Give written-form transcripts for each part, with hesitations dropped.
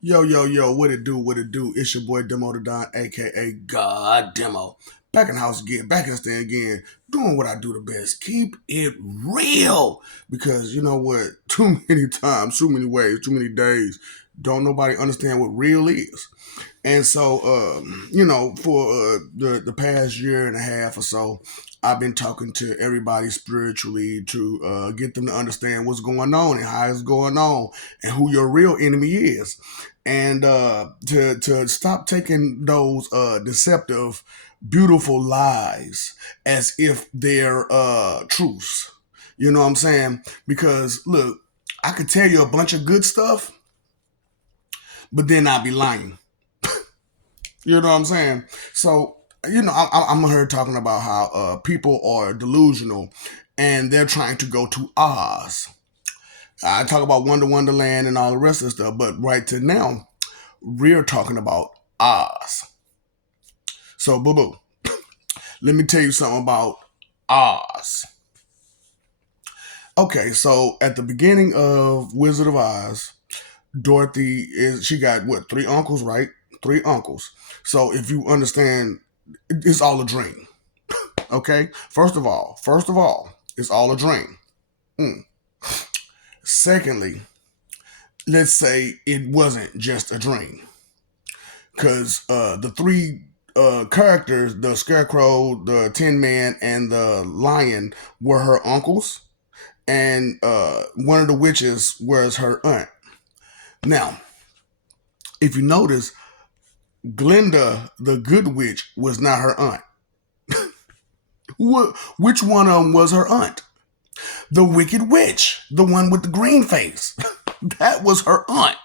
Yo, yo, yo, what it do, what it do? It's your boy Demo the Don, aka God Demo. Back in the house again, back in the stand again, doing what I do the best. Keep it real. Because you know what? Too many times, too many ways, too many days, don't nobody understand what real is. And so, for the past year and a half or so, I've been talking to everybody spiritually to get them to understand what's going on and how it's going on and who your real enemy is, and to stop taking those deceptive, beautiful lies as if they're truths. You know what I'm saying? Because look, I could tell you a bunch of good stuff, but then I'd be lying. You know what I'm saying? So, I'm here talking about how people are delusional and they're trying to go to Oz. I talk about Wonderland and all the rest of the stuff, but right to now, we're talking about Oz. So, boo boo, let me tell you something about Oz. Okay, so at the beginning of Wizard of Oz, she got what, three uncles, right? Three uncles. So if you understand, it's all a dream. Okay. First of all, it's all a dream. Mm. Secondly, let's say it wasn't just a dream, because the three characters, the Scarecrow, the Tin Man, and the Lion, were her uncles, and one of the witches was her aunt. Now, if you notice, Glinda, the Good Witch, was not her aunt. Which one of them was her aunt? The Wicked Witch, the one with the green face. That was her aunt.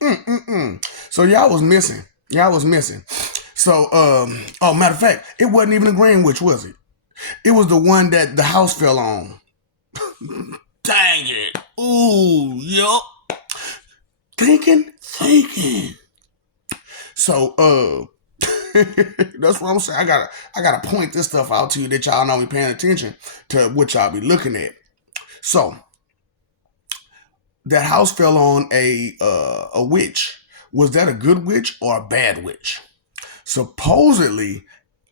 Mm-mm-mm. So y'all was missing. Y'all was missing. So, matter of fact, it wasn't even a green witch, was it? It was the one that the house fell on. Dang it. Ooh, yup. Thinking. So, that's what I'm saying. I gotta point this stuff out to you that y'all know be paying attention to what y'all be looking at. So, that house fell on a witch. Was that a good witch or a bad witch? Supposedly,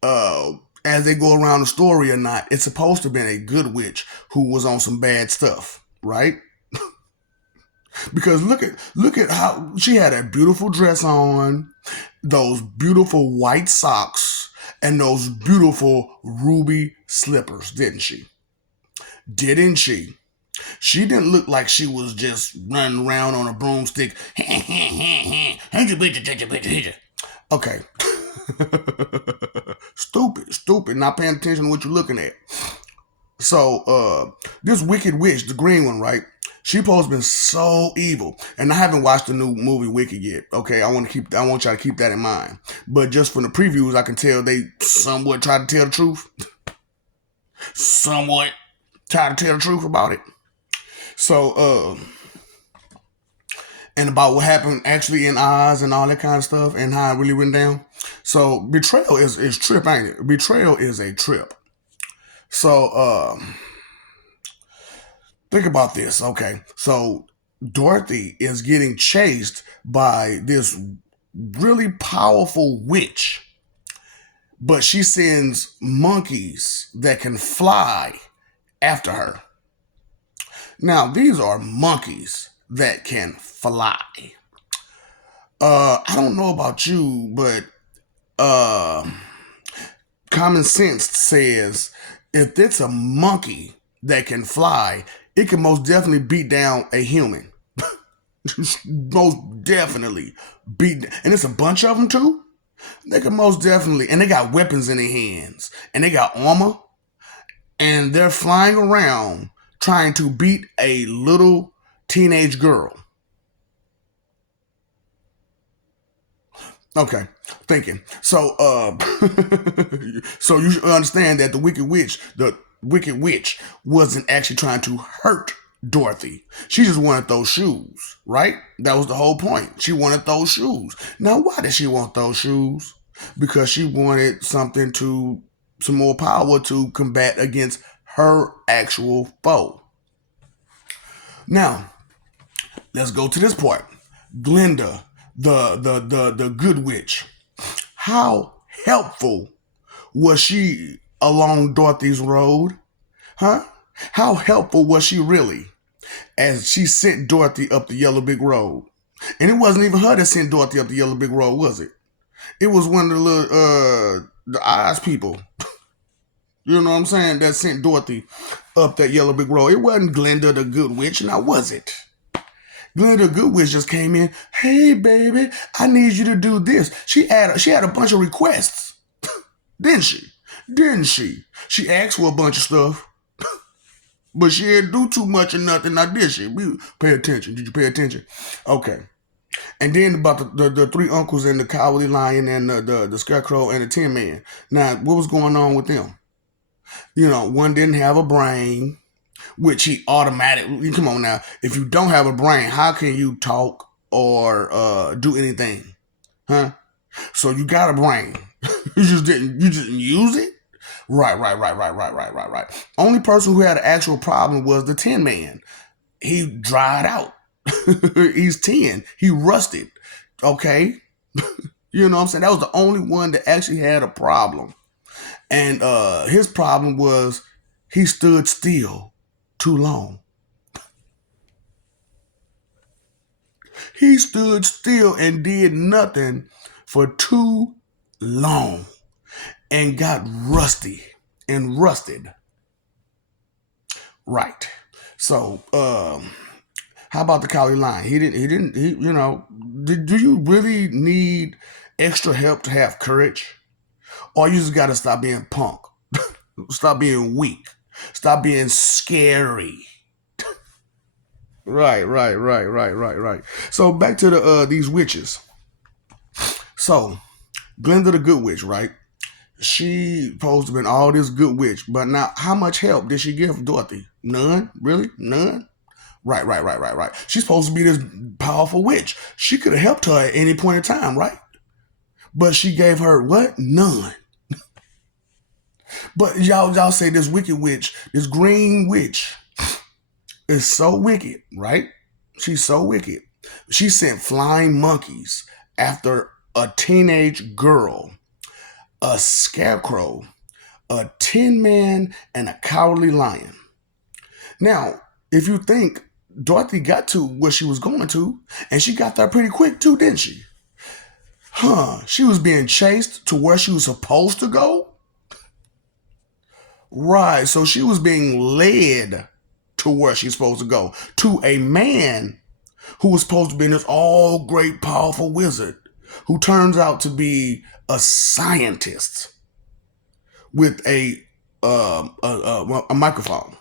uh, as they go around the story or not, it's supposed to have been a good witch who was on some bad stuff, right? Because look at how she had a beautiful dress on, those beautiful white socks, and those beautiful ruby slippers, didn't she? Didn't she? She didn't look like she was just running around on a broomstick. Okay. Stupid, not paying attention to what you're looking at. So, this Wicked Witch, the green one, right? She supposed to been so evil, and I haven't watched the new movie Wicked yet. Okay, I want y'all to keep that in mind. But just from the previews, I can tell they somewhat try to tell the truth. Somewhat try to tell the truth about it. So, and about what happened actually in Oz and all that kind of stuff, and how it really went down. So, betrayal is trip, ain't it? Betrayal is a trip. So, think about this. Okay, so Dorothy is getting chased by this really powerful witch, but she sends monkeys that can fly after her. Now, these are monkeys that can fly. I don't know about you, but uh, common sense says if it's a monkey that can fly, it can most definitely beat down a human. Most definitely beat, and it's a bunch of them too. They can most definitely, and they got weapons in their hands, and they got armor, and they're flying around trying to beat a little teenage girl. Okay, thinking. So, so you should understand that the Wicked Witch, wasn't actually trying to hurt Dorothy. She just wanted those shoes, right? That was the whole point. She wanted those shoes. Now, why did she want those shoes? Because she wanted some more power to combat against her actual foe. Now, let's go to this part. Glinda, the good witch. How helpful was she along Dorothy's road? Huh? How helpful was she really as she sent Dorothy up the Yellow Brick Road? And it wasn't even her that sent Dorothy up the Yellow Brick Road, was it? It was one of the little the Oz people. You know what I'm saying? That sent Dorothy up that Yellow Brick Road. It wasn't Glinda the Good Witch, now was it? Glinda the Good Witch just came in. Hey, baby, I need you to do this. She had a bunch of requests, didn't she? Didn't she? She asked for a bunch of stuff, but she didn't do too much or nothing. Now did she? Pay attention. Did you pay attention? Okay. And then about the three uncles and the Cowardly Lion and the Scarecrow and the Tin Man. Now, what was going on with them? You know, one didn't have a brain, which he automatically, come on now, if you don't have a brain, how can you talk or do anything? Huh? So you got a brain. You didn't use it? Right. Only person who had an actual problem was the Tin Man. He dried out. He's 10. He rusted. Okay? You know what I'm saying? That was the only one that actually had a problem. And his problem was he stood still too long. He stood still and did nothing for too long and got rusty and rusted. Right. So, how about the Cowardly Lion? Do you really need extra help to have courage? Or you just got to stop being punk? Stop being weak. Stop being scary. Right. So back to these witches. So, Glinda the Good Witch, right? She supposed to have been all this good witch, but now how much help did she give Dorothy? None? Really? None? Right. She's supposed to be this powerful witch. She could have helped her at any point in time, right? But she gave her what? None. But y'all say this wicked witch, this green witch, is so wicked, right? She's so wicked. She sent flying monkeys after a teenage girl, a scarecrow, a Tin Man, and a Cowardly Lion. Now, if you think Dorothy got to where she was going to, and she got there pretty quick too, didn't she? She was being chased to where she was supposed to go? Right, so she was being led to where she's supposed to go, to a man who was supposed to be this all great powerful wizard, who turns out to be a scientist with a microphone,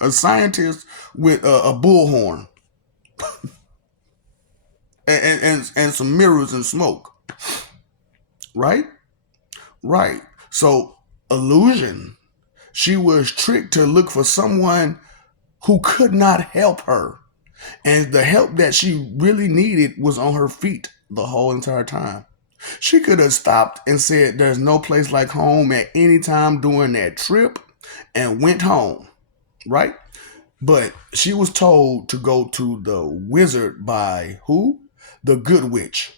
a scientist with a bullhorn, and some mirrors and smoke. Right. So illusion. She was tricked to look for someone who could not help her. And the help that she really needed was on her feet the whole entire time. She could have stopped and said there's no place like home at any time during that trip and went home, right? But she was told to go to the wizard by who? The Good Witch.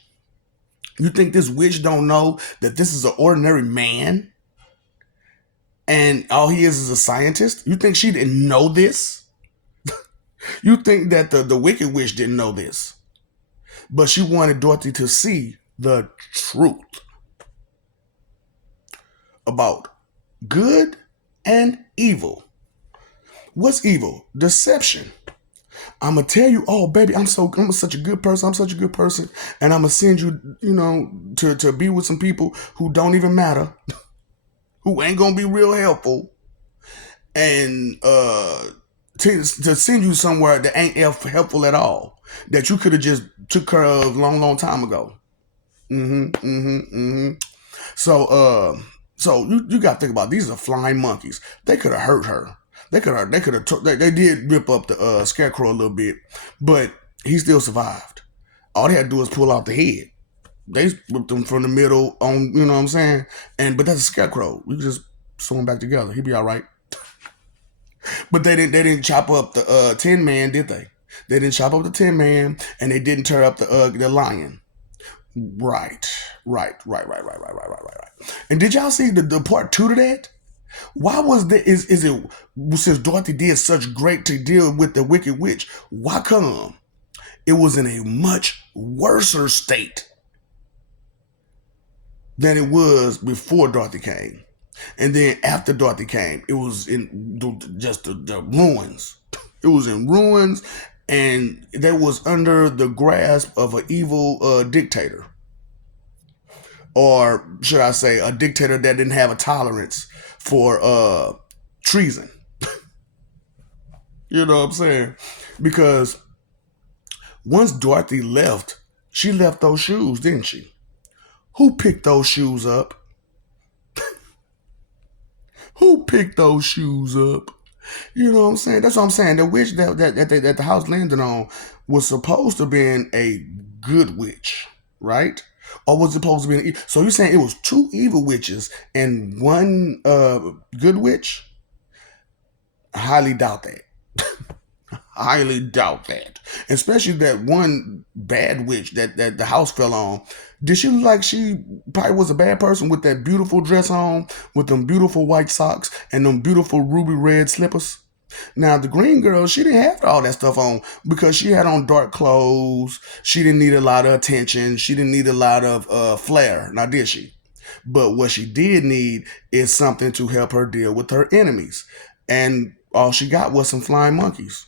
You think this witch don't know that this is an ordinary man? And all he is a scientist? You think she didn't know this? You think that the Wicked Witch didn't know this? But she wanted Dorothy to see the truth about good and evil. What's evil? Deception. I'm gonna tell you, oh baby, I'm such a good person. I'm such a good person, and I'm gonna send you, to be with some people who don't even matter, who ain't gonna be real helpful, and to send you somewhere that ain't helpful at all, that you could have just took care of long time ago. So you got to think about it. These are flying monkeys. They could have hurt her. They did rip up the scarecrow a little bit, but he still survived. All they had to do was pull out the head. They ripped him from the middle on, you know what I'm saying? But that's a scarecrow. We just sew him back together. He'd be all right. But they didn't chop up the Tin Man, did they? They didn't chop up the Tin Man, and they didn't tear up the lion. Right, right. And did y'all see the part two to that? Why was the is it since Dorothy did such great to deal with the Wicked Witch? Why come it was in a much worser state than it was before Dorothy came? And then after Dorothy came, it was in just the ruins. It was in ruins, and that was under the grasp of an evil dictator. Or should I say, a dictator that didn't have a tolerance for treason. You know what I'm saying? Because once Dorothy left, she left those shoes, didn't she? Who picked those shoes up? Who picked those shoes up? You know what I'm saying? That's what I'm saying. The witch that the house landed on was supposed to be a good witch, right? Or was it supposed to be so you're saying it was two evil witches and one good witch? I highly doubt that. Highly doubt that. Especially that one bad witch that the house fell on. Did she look like she probably was a bad person with that beautiful dress on, with them beautiful white socks and them beautiful ruby red slippers? Now the green girl, she didn't have all that stuff on because she had on dark clothes. She didn't need a lot of attention. She didn't need a lot of flair. Now did she? But what she did need is something to help her deal with her enemies. And all she got was some flying monkeys.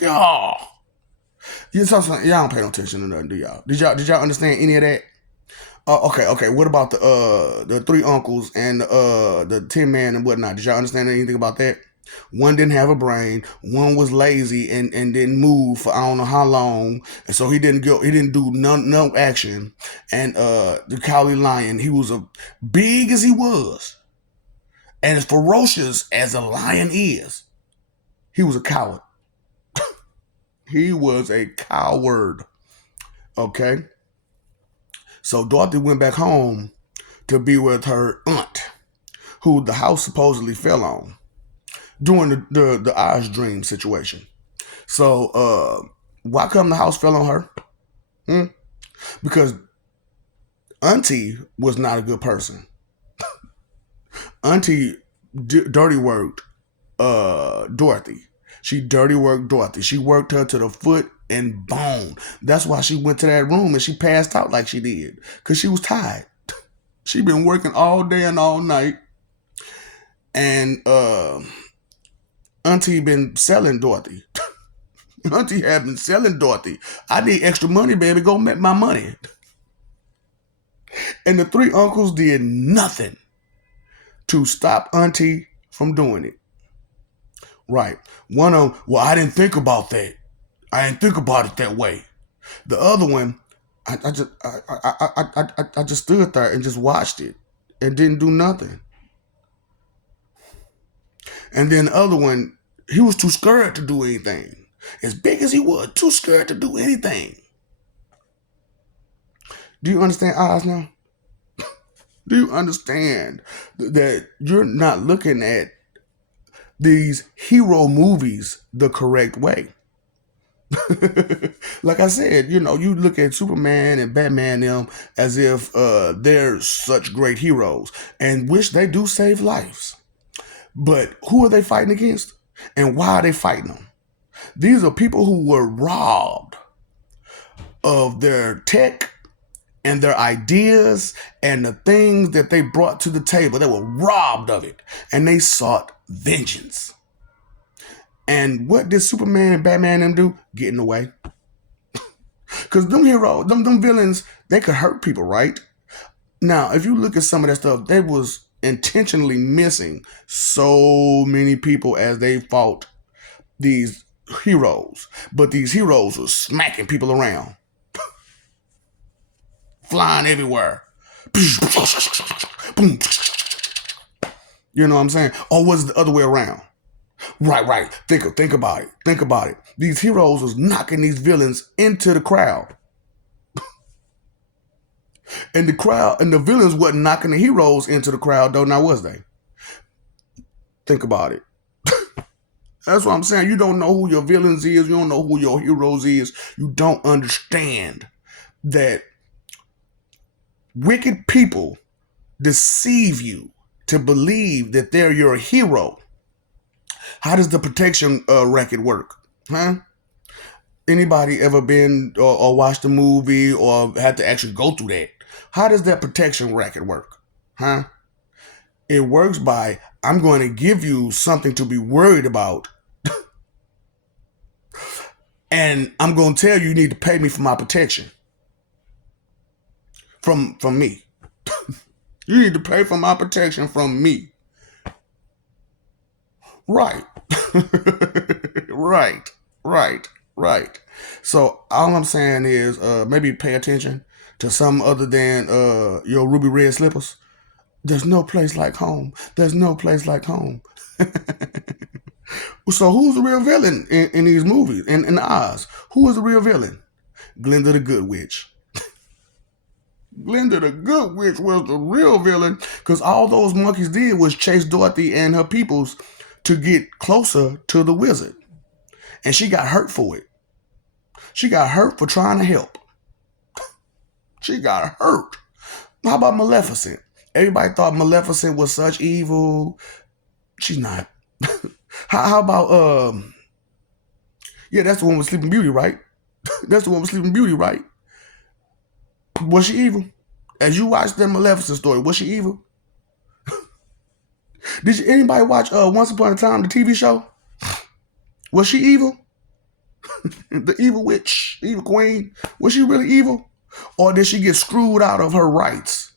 God. Y'all don't pay no attention to nothing, do y'all? Did y'all understand any of that? Okay. What about the three uncles and the Tin Man and whatnot? Did y'all understand anything about that? One didn't have a brain. One was lazy and didn't move for I don't know how long, and so he didn't go. He didn't do no action. And the Cowardly Lion, he was big as he was, and as ferocious as a lion is, he was a coward. He was a coward. Okay. So Dorothy went back home to be with her aunt, who the house supposedly fell on during the Oz dream situation. So why come the house fell on her? Because Auntie was not a good person. Auntie dirty worked Dorothy. She dirty worked Dorothy. She worked her to the foot and bone. That's why she went to that room and she passed out like she did. Because she was tired. She been working all day and all night. And Auntie been selling Dorothy. Auntie had been selling Dorothy. I need extra money, baby. Go make my money. And the three uncles did nothing to stop Auntie from doing it. Right. One of them, well, I didn't think about that. I didn't think about it that way. The other one, I just stood there and just watched it and didn't do nothing. And then the other one, he was too scared to do anything. As big as he was, too scared to do anything. Do you understand Oz now? Do you understand that you're not looking at these hero movies the correct way? Like I said, you look at Superman and Batman them as if they're such great heroes and which they do save lives. But who are they fighting against? And why are they fighting them? These are people who were robbed of their tech and their ideas and the things that they brought to the table. They were robbed of it and they sought vengeance. And what did Superman and Batman them do? Get in the way. Because them heroes, them villains, they could hurt people, right? Now, if you look at some of that stuff, they was intentionally missing so many people as they fought these heroes. But these heroes were smacking people around. Flying everywhere. You know what I'm saying? Or was it the other way around? Right. Think about it. These heroes was knocking these villains into the crowd. And the villains wasn't knocking the heroes into the crowd, though, now was they? Think about it. That's what I'm saying. You don't know who your villains is. You don't know who your heroes is. You don't understand that wicked people deceive you to believe that they're your hero. How does the protection record work? Huh? Anybody ever been or watched a movie or had to actually go through that? How does that protection record work? Huh? It works by I'm going to give you something to be worried about, and I'm going to tell you need to pay me for my protection from me. You need to pay for my protection from me. Right. right. Right. Right. So all I'm saying is maybe pay attention to something other than your ruby red slippers. There's no place like home. There's no place like home. So who's the real villain in these movies, in Oz? Who is the real villain? Glinda the Good Witch. Glinda the Good Witch was the real villain because all those monkeys did was chase Dorothy and her peoples to get closer to the wizard. And she got hurt for it. She got hurt for trying to help. She got hurt. How about Maleficent? Everybody thought Maleficent was such evil. She's not. How about yeah, that's the one with Sleeping Beauty, right? That's the one with Sleeping Beauty, right? Was she evil? As you watched the Maleficent story, was she evil? Did anybody watch Once Upon a Time, the TV show? Was she evil? The evil witch, the evil queen, was she really evil? Or did she get screwed out of her rights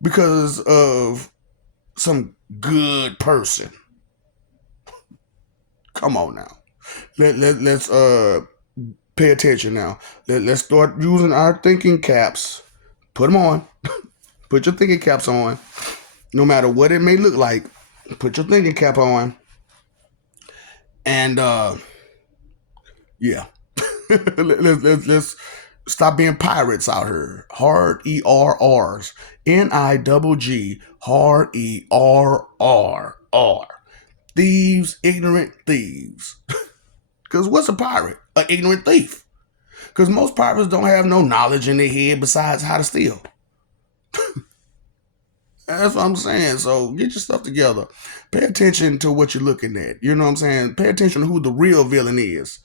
because of some good person? Come on now. Let's pay attention now. Let's start using our thinking caps. Put them on. Put your thinking caps on. No matter what it may look like, put your thinking cap on. And yeah. let's stop being pirates out here. Hard ERRs. NIGG. Hard ERRR. Thieves, ignorant thieves. Because what's a pirate? An ignorant thief. Because most pirates don't have no knowledge in their head besides how to steal. That's what I'm saying. So get your stuff together. Pay attention to what you're looking at. You know what I'm saying? Pay attention to who the real villain is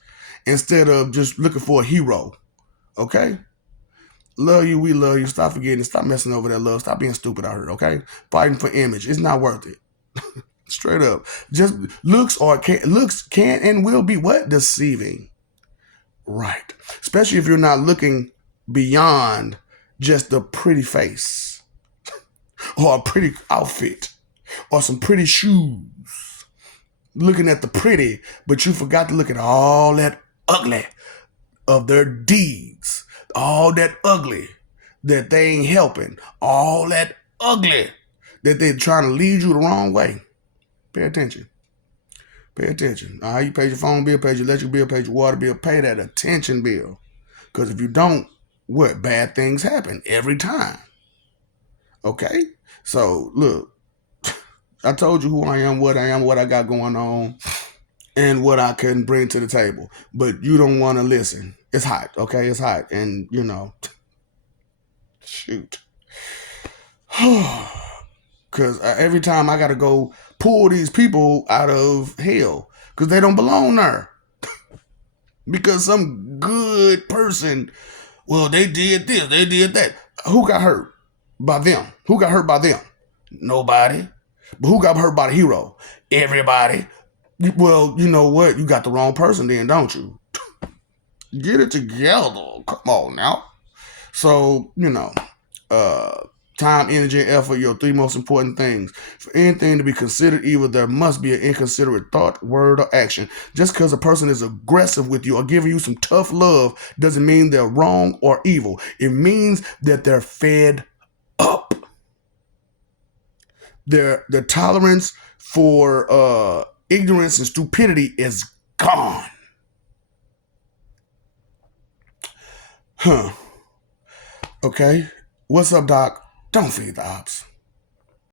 instead of just looking for a hero. Okay? Love you. We love you. Stop forgetting. Stop messing over that love. Stop being stupid out here. Okay? Fighting for image. It's not worth it. Straight up. Just looks can and will be what? Deceiving. Right. Especially if you're not looking beyond just the pretty face or a pretty outfit or some pretty shoes. Looking at the pretty, but you forgot to look at all that ugly of their deeds. All that ugly that they ain't helping. All that ugly that they're trying to lead you the wrong way. Pay attention. Pay attention. All right, you pay your phone bill, pay your electric bill, pay your water bill, pay that attention bill. Because if you don't, what? Bad things happen every time. Okay? So, look, I told you who I am, what I got going on, and what I can bring to the table. But you don't want to listen. It's hot, okay? It's hot. And, you know, shoot. Because every time I got to go pull these people out of hell because they don't belong there. Because some good person, well, they did this, they did that. Who got hurt by them? Who got hurt by them? Nobody. But who got hurt by the hero? Everybody. Well, you know what? You got the wrong person then, don't you? Get it together. Come on now. So, you know, time, energy, and effort, your three most important things. For anything to be considered evil, there must be an inconsiderate thought, word, or action. Just because a person is aggressive with you or giving you some tough love doesn't mean they're wrong or evil. It means that they're fed up. Their tolerance for ignorance and stupidity is gone. Huh. Okay. What's up, Doc? Don't feed the ops.